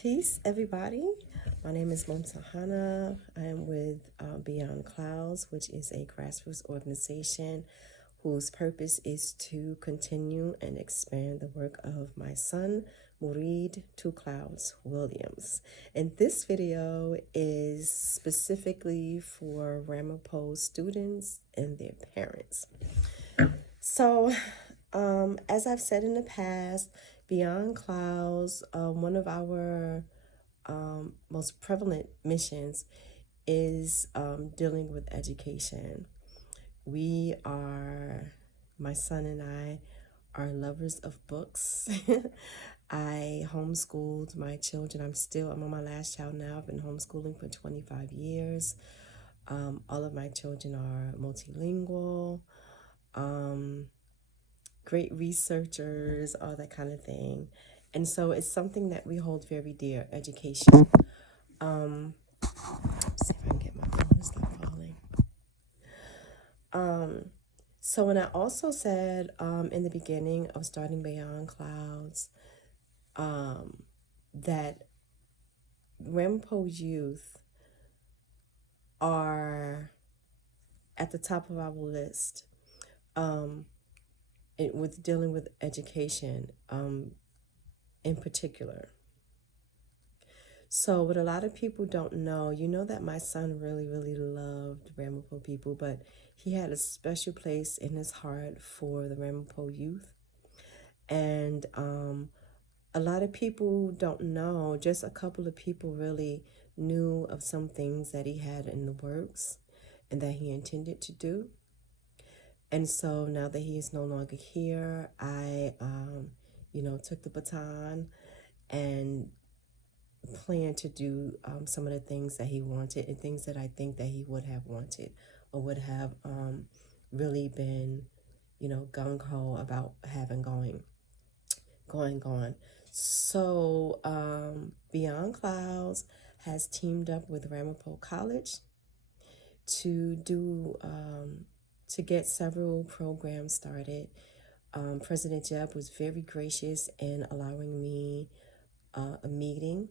Peace, everybody. My name is Momsahana. I am with Beyond Clouds, which is a grassroots organization whose purpose is to continue and expand the work of my son, Murid Two Clouds Williams. And this video is specifically for Ramapough students and their parents. So, as I've said in the past, Beyond Clouds, one of our most prevalent missions is dealing with education. My son and I are lovers of books. I homeschooled my children. I'm on my last child now. I've been homeschooling for 25 years. All of my children are multilingual. Great researchers, all that kind of thing. And so it's something that we hold very dear, education. See if I can get my phone to stop falling. So when I also said in the beginning of starting Beyond Clouds that Ramapough youth are at the top of our list with dealing with education in particular. So what a lot of people don't know, you know that my son really, really loved Ramapough people, but he had a special place in his heart for the Ramapough youth. And a lot of people don't know, just a couple of people really knew of some things that he had in the works and that he intended to do. And so now that he is no longer here, I, took the baton and plan to do some of the things that he wanted and things that I think that he would have wanted or would have really been, gung-ho about having going on. So Beyond Clouds has teamed up with Ramapough College to do to get several programs started. President Jeb was very gracious in allowing me a meeting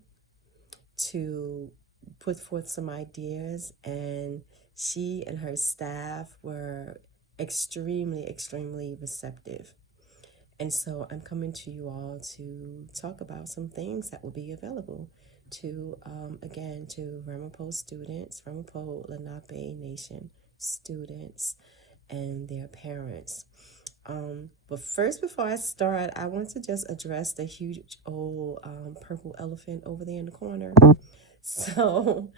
to put forth some ideas, and she and her staff were extremely, extremely receptive. And so I'm coming to you all to talk about some things that will be available to, to Ramapough students, Ramapough Lenape Nation students, and their parents. But first, before I start, I want to just address the huge old purple elephant over there in the corner. So,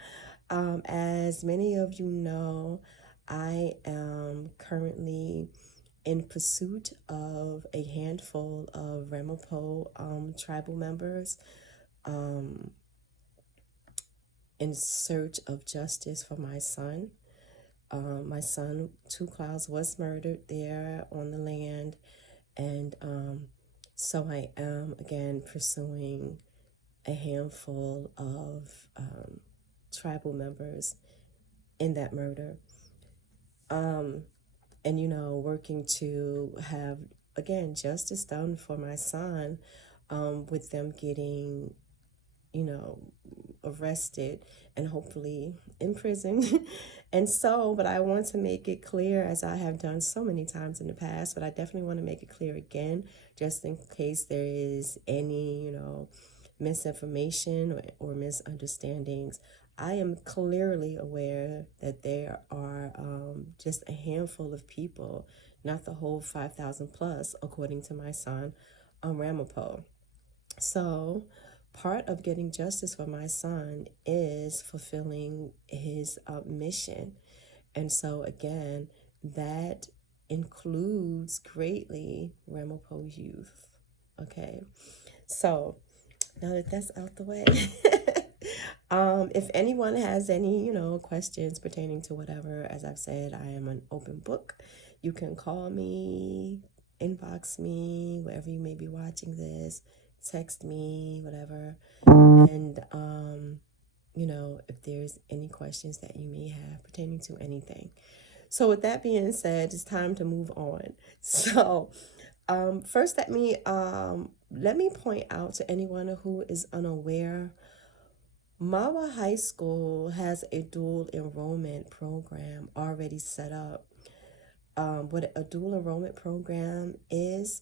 as many of you know, I am currently in pursuit of a handful of Ramapough tribal members in search of justice for my son. My son, Two Clouds, was murdered there on the land. And so I am, again, pursuing a handful of tribal members in that murder. And, working to have, again, justice done for my son with them getting, arrested and hopefully in prison. But I want to make it clear, as I have done so many times in the past, but I definitely want to make it clear again, just in case there is any, misinformation or misunderstandings. I am clearly aware that there are just a handful of people, not the whole 5,000 plus, according to my son, Ramapough. So part of getting justice for my son is fulfilling his mission. And so, again, that includes greatly Ramapough youth. Okay, so now that that's out the way, if anyone has any, questions pertaining to whatever, as I've said, I am an open book. You can call me, inbox me, wherever you may be watching this, text me, whatever. And, if there's any questions that you may have pertaining to anything. So with that being said, it's time to move on. So first, let me let me point out to anyone who is unaware, Mawa High School has a dual enrollment program already set up. What a dual enrollment program is,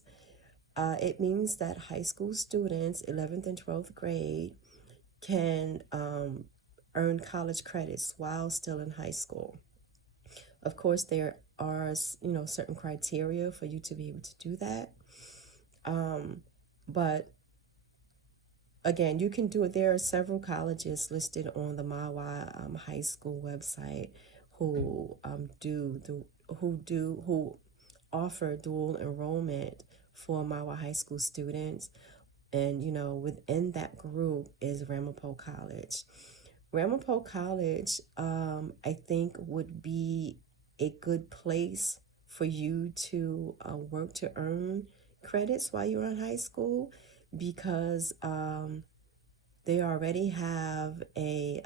it means that high school students, 11th and 12th grade, can earn college credits while still in high school. Of course, there are, certain criteria for you to be able to do that. But again, you can do it. There are several colleges listed on the Mawa High School website who who offer dual enrollment for Mawa High School students. And within that group is Ramapough College. Ramapough College, I think, would be a good place for you to work to earn credits while you're in high school, because they already have a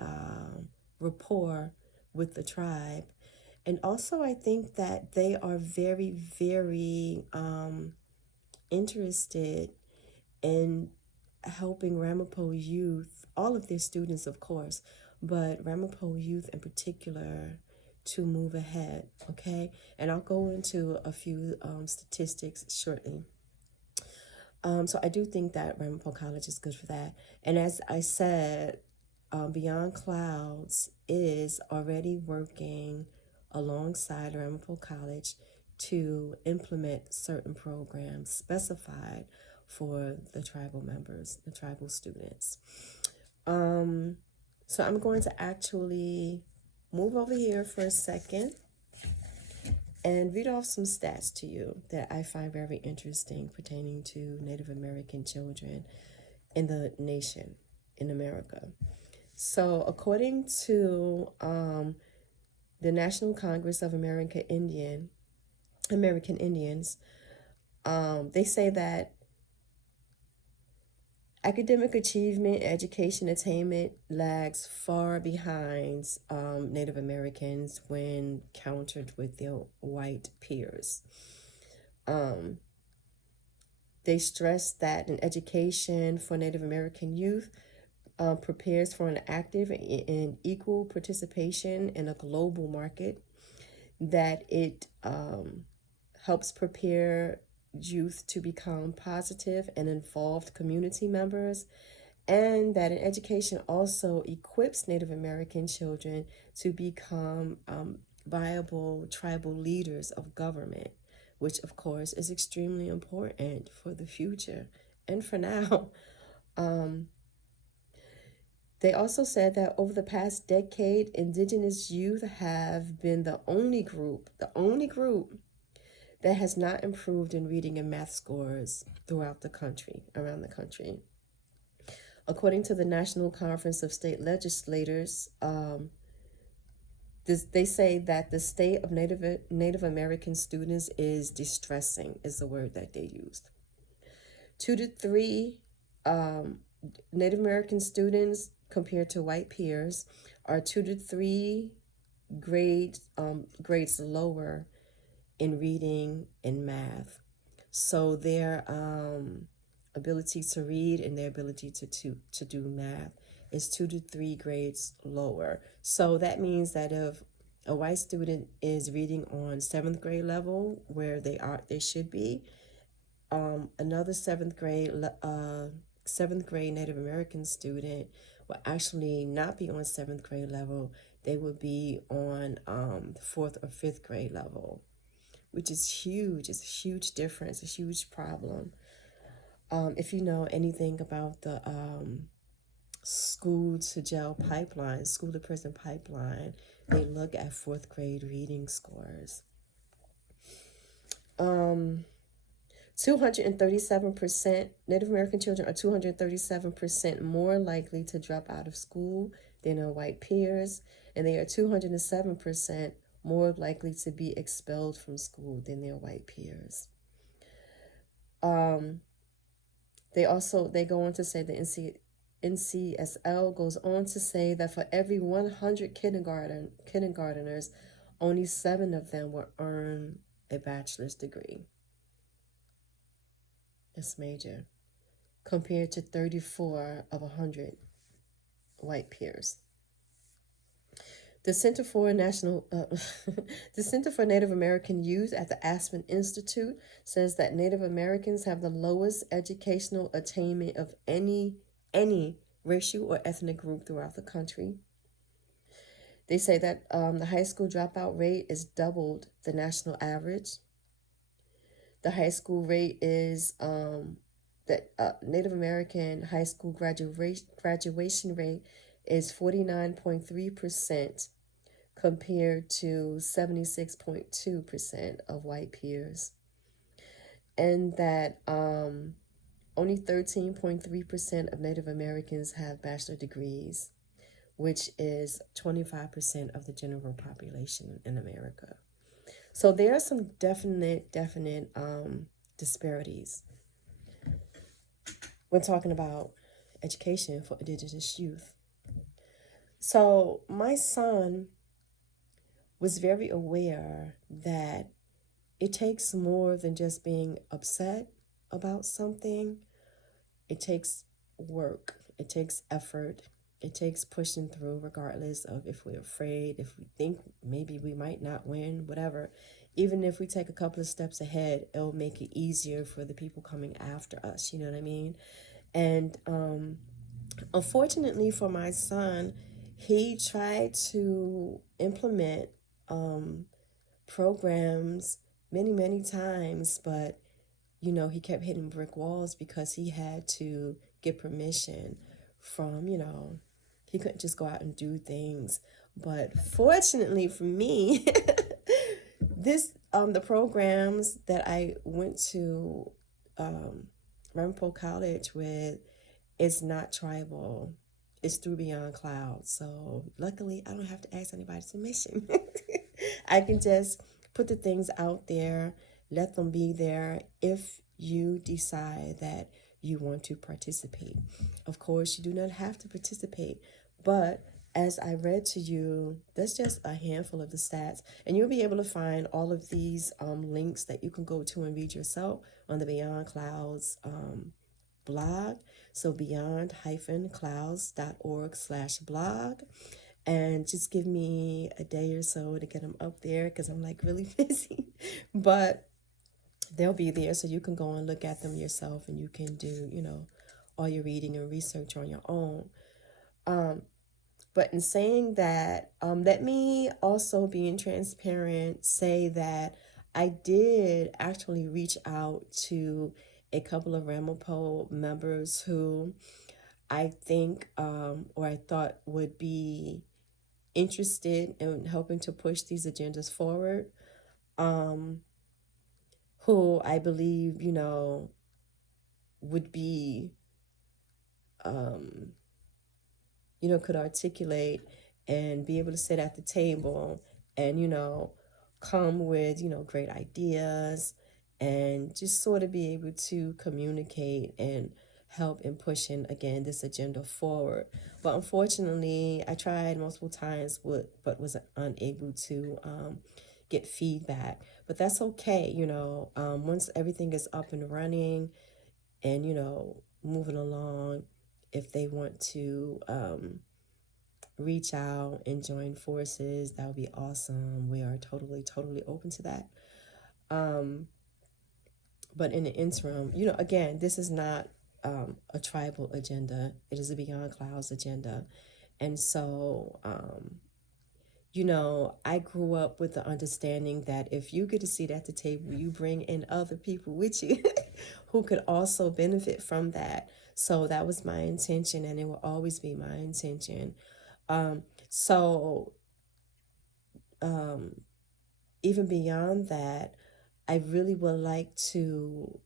rapport with the tribe. And also, I think that they are very, very interested in helping Ramapough youth, all of their students, of course, but Ramapough youth in particular, to move ahead, okay? And I'll go into a few statistics shortly. So I do think that Ramapough College is good for that. And as I said, Beyond Clouds is already working alongside Ramapough College to implement certain programs specified for the tribal members, the tribal students. So I'm going to actually move over here for a second and read off some stats to you that I find very interesting pertaining to Native American children in the nation, in America. So according to the National Congress of American Indians, they say that academic achievement, education attainment lags far behind Native Americans when countered with their white peers. They stress that an education for Native American youth prepares for an active and equal participation in a global market, that it helps prepare youth to become positive and involved community members, and that an education also equips Native American children to become viable tribal leaders of government, which of course is extremely important for the future and for now. They also said that over the past decade, Indigenous youth have been the only group that has not improved in reading and math scores around the country. According to the National Conference of State Legislators, they say that the state of Native American students is distressing, is the word that they used. 2 to 3 Native American students compared to white peers are 2 to 3 grades lower in reading and math. So their ability to read and their ability to do math is 2 to 3 grades lower. So that means that if a white student is reading on 7th grade level, where they should be, another 7th grade Native American student will actually not be on 7th grade level. They would be on 4th or 5th grade level, which is huge. It's a huge difference, a huge problem. If you know anything about the school to prison pipeline, they look at 4th grade reading scores. 237% Native American children are 237% more likely to drop out of school than their white peers, and they are 207% more likely to be expelled from school than their white peers. They go on to say the NCSL goes on to say that for every 100 kindergarteners, only 7 of them will earn a bachelor's degree. That's major. compared to 34 of 100 white peers. The Center for National, the Center for Native American Youth at the Aspen Institute says that Native Americans have the lowest educational attainment of any racial or ethnic group throughout the country. They say that the high school dropout rate is doubled the national average. The high school rate is that Native American high school graduation rate is 49.3% compared to 76.2% of white peers. And that only 13.3% of Native Americans have bachelor degrees, which is 25% of the general population in America. So there are some definite disparities when talking about education for Indigenous youth. So my son was very aware that it takes more than just being upset about something. It takes work, it takes effort, it takes pushing through regardless of if we're afraid, if we think maybe we might not win, whatever. Even if we take a couple of steps ahead, it'll make it easier for the people coming after us, you know what I mean? And unfortunately for my son, he tried to implement programs many times, but he kept hitting brick walls because he had to get permission from, he couldn't just go out and do things. But fortunately for me, the programs that I went to Ramapough College with is not tribal. It's through Beyond Cloud. So luckily, I don't have to ask anybody's permission. I can just put the things out there, let them be there if you decide that you want to participate. Of course, you do not have to participate, but as I read to you, that's just a handful of the stats, and you'll be able to find all of these links that you can go to and read yourself on the Beyond Clouds blog. So beyond-clouds.org/blog. And just give me a day or so to get them up there because I'm like really busy. But they'll be there so you can go and look at them yourself and you can do, all your reading and research on your own. But in saying that, let me also, being transparent, say that I did actually reach out to a couple of Ramapough members who I think or I thought would be interested in helping to push these agendas forward, who I believe, would be, could articulate and be able to sit at the table and, come with, great ideas and just sort of be able to communicate and help in pushing, again, this agenda forward. But unfortunately, I tried multiple times but was unable to get feedback. But that's okay, once everything is up and running and, moving along, if they want to reach out and join forces, that would be awesome. We are totally open to that. But in the interim, again, this is not a tribal agenda. It is a Beyond Clouds agenda. And so, I grew up with the understanding that if you get a seat at the table, you bring in other people with you who could also benefit from that. So that was my intention, and it will always be my intention. Even beyond that, I really would like to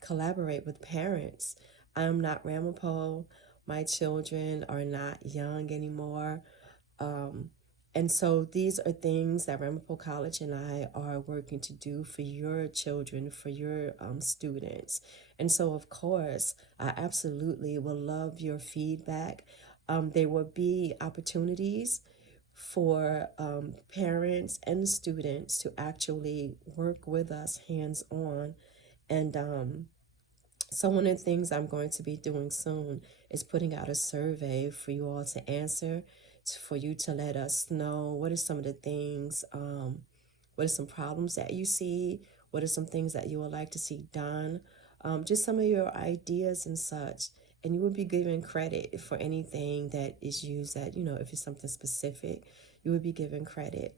collaborate with parents. I'm not Ramapough. My children are not young anymore. And so these are things that Ramapough College and I are working to do for your children, for your students. And so, of course, I absolutely will love your feedback. There will be opportunities for parents and students to actually work with us hands-on and So one of the things I'm going to be doing soon is putting out a survey for you all to answer, for you to let us know what are some of the things, what are some problems that you see, what are some things that you would like to see done, just some of your ideas and such. And you would be given credit for anything that is used that, if it's something specific, you would be given credit.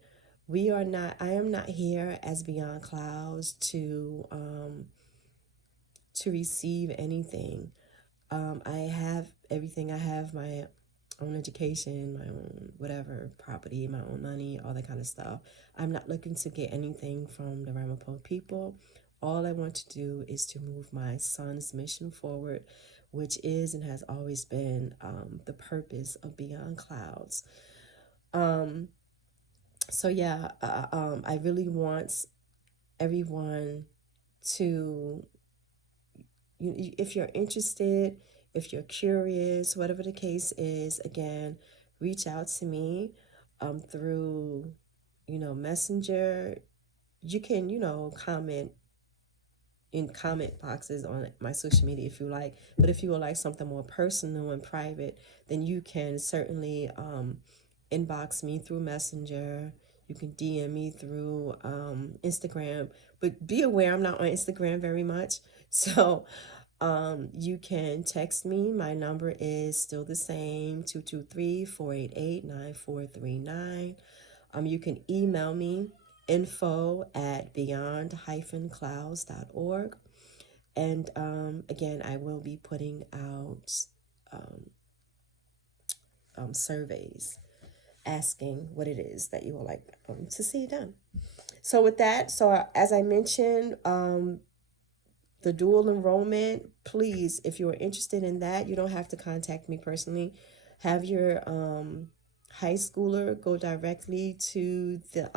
I am not here as Beyond Clouds to receive anything. I have everything. I have my own education, my own whatever, property, my own money, all that kind of stuff. I'm not looking to get anything from the Ramapough people. All I want to do is to move my son's mission forward, which is and has always been the purpose of Beyond Clouds. So yeah, I really want everyone to, if you're interested, if you're curious, whatever the case is, again, reach out to me through, Messenger. You can, comment in comment boxes on my social media if you like. But if you would like something more personal and private, then you can certainly inbox me through Messenger. You can DM me through Instagram. But be aware, I'm not on Instagram very much. So you can text me. My number is still the same, 223-488-9439. You can email me, info@beyond-clouds.org. And again, I will be putting out surveys asking what it is that you would like to see done. So with that, as I mentioned, the dual enrollment, please, if you're interested in that, you don't have to contact me personally. Have your high schooler go directly to the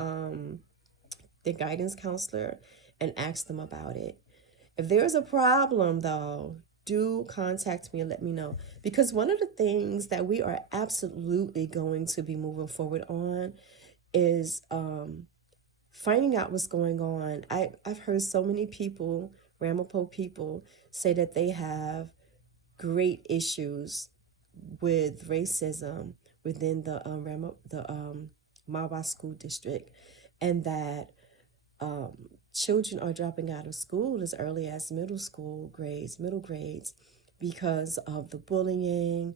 guidance counselor and ask them about it. If there's a problem, though, do contact me and let me know. Because one of the things that we are absolutely going to be moving forward on is finding out what's going on. I've heard so many people, Ramapough people, say that they have great issues with racism within the Mawa school district, and that children are dropping out of school as early as middle grades, because of the bullying,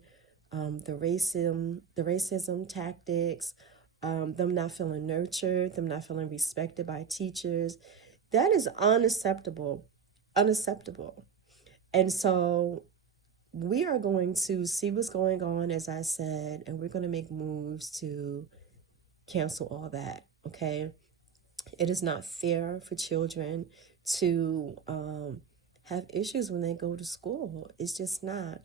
the racism tactics, them not feeling nurtured, them not feeling respected by teachers. That is unacceptable. And so we are going to see what's going on, as I said, and we're going to make moves to cancel all that, okay? It is not fair for children to have issues when they go to school. It's just not.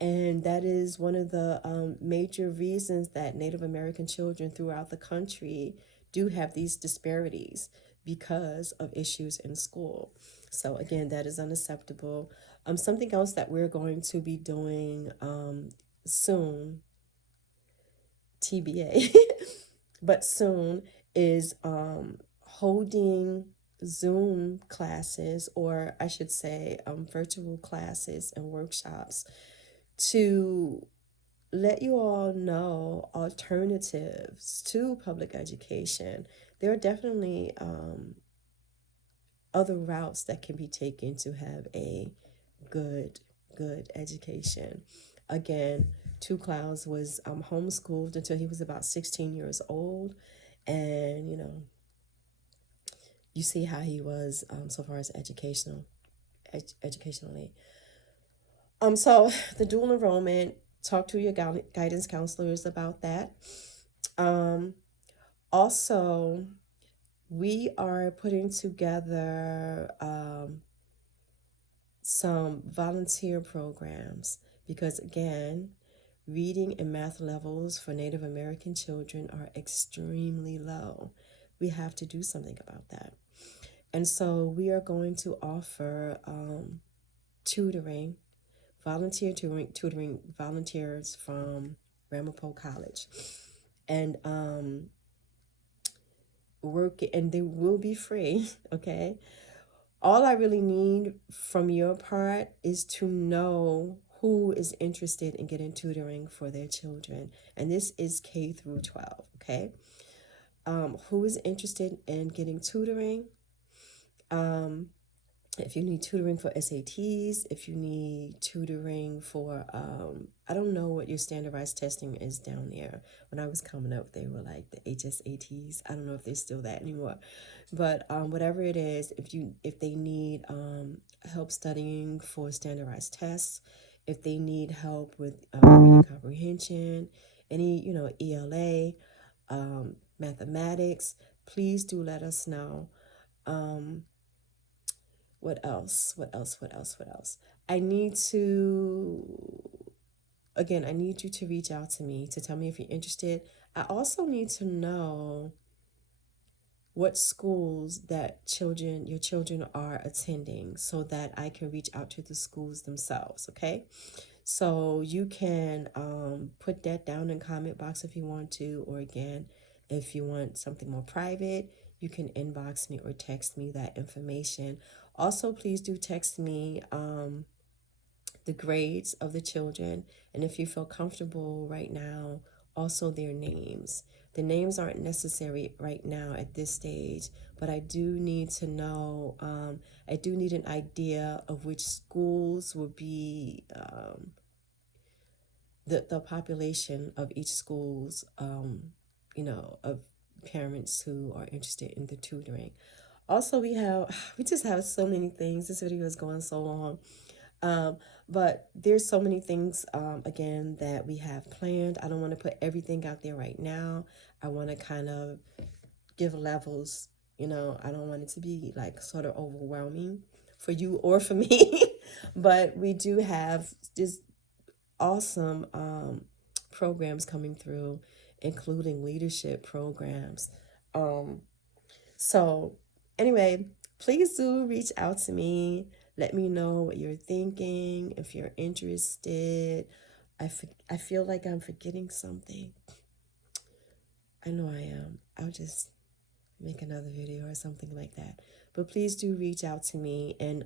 And that is one of the major reasons that Native American children throughout the country do have these disparities, because of issues in school. So again, that is unacceptable. Something else that we're going to be doing soon, TBA, but soon, is holding Zoom classes, or I should say virtual classes and workshops, to let you all know alternatives to public education. There are definitely other routes that can be taken to have a good education. Again, Two Clouds was homeschooled until he was about 16 years old, and you see how he was so far as educationally. So the dual enrollment, talk to your guidance counselors about that. Also, we are putting together some volunteer programs, because again, reading and math levels for Native American children are extremely low. We have to do something about that. And so we are going to offer volunteer tutoring volunteers from Ramapough College. And and they will be free, okay? All I really need from your part is to know who is interested in getting tutoring for their children. And this is K through 12, okay? Who is interested in getting tutoring? If you need tutoring for SATs, if you need tutoring for, I don't know what your standardized testing is down there. When I was coming up, they were like the HSATs. I don't know if they're still that anymore. But whatever it is, if they need help studying for standardized tests, if they need help with reading comprehension, any, ELA, mathematics, please do let us know. What else? What else? What else? What else? I need you to reach out to me to tell me if you're interested. I also need to know what schools that your children are attending so that I can reach out to the schools themselves, okay? So you can put that down in the comment box if you want to, or again, if you want something more private, you can inbox me or text me that information. Also, please do text me the grades of the children, and if you feel comfortable right now, also their names. The names aren't necessary right now at this stage, but I do need to know, I do need an idea of which schools will be, the population of each school's, of parents who are interested in the tutoring. Also, we just have so many things. This video is going so long. But there's so many things, again, that we have planned. I don't want to put everything out there right now. I want to kind of give levels, I don't want it to be like sort of overwhelming for you or for me. But we do have this awesome programs coming through, including leadership programs. So anyway, please do reach out to me. Let me know what you're thinking, if you're interested. I feel like I'm forgetting something. I know I am. I'll just make another video or something like that. But please do reach out to me. And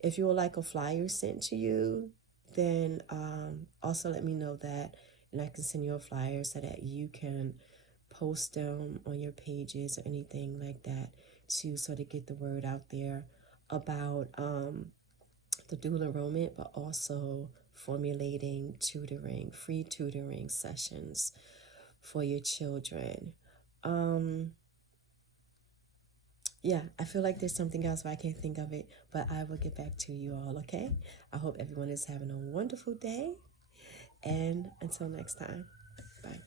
if you would like a flyer sent to you, then also let me know that. And I can send you a flyer so that you can post them on your pages or anything like that to sort of get the word out there about the dual enrollment, but also formulating free tutoring sessions for your children. Yeah, I feel like there's something else, but I can't think of it, but I will get back to you all, okay? I hope everyone is having a wonderful day, and until next time, bye.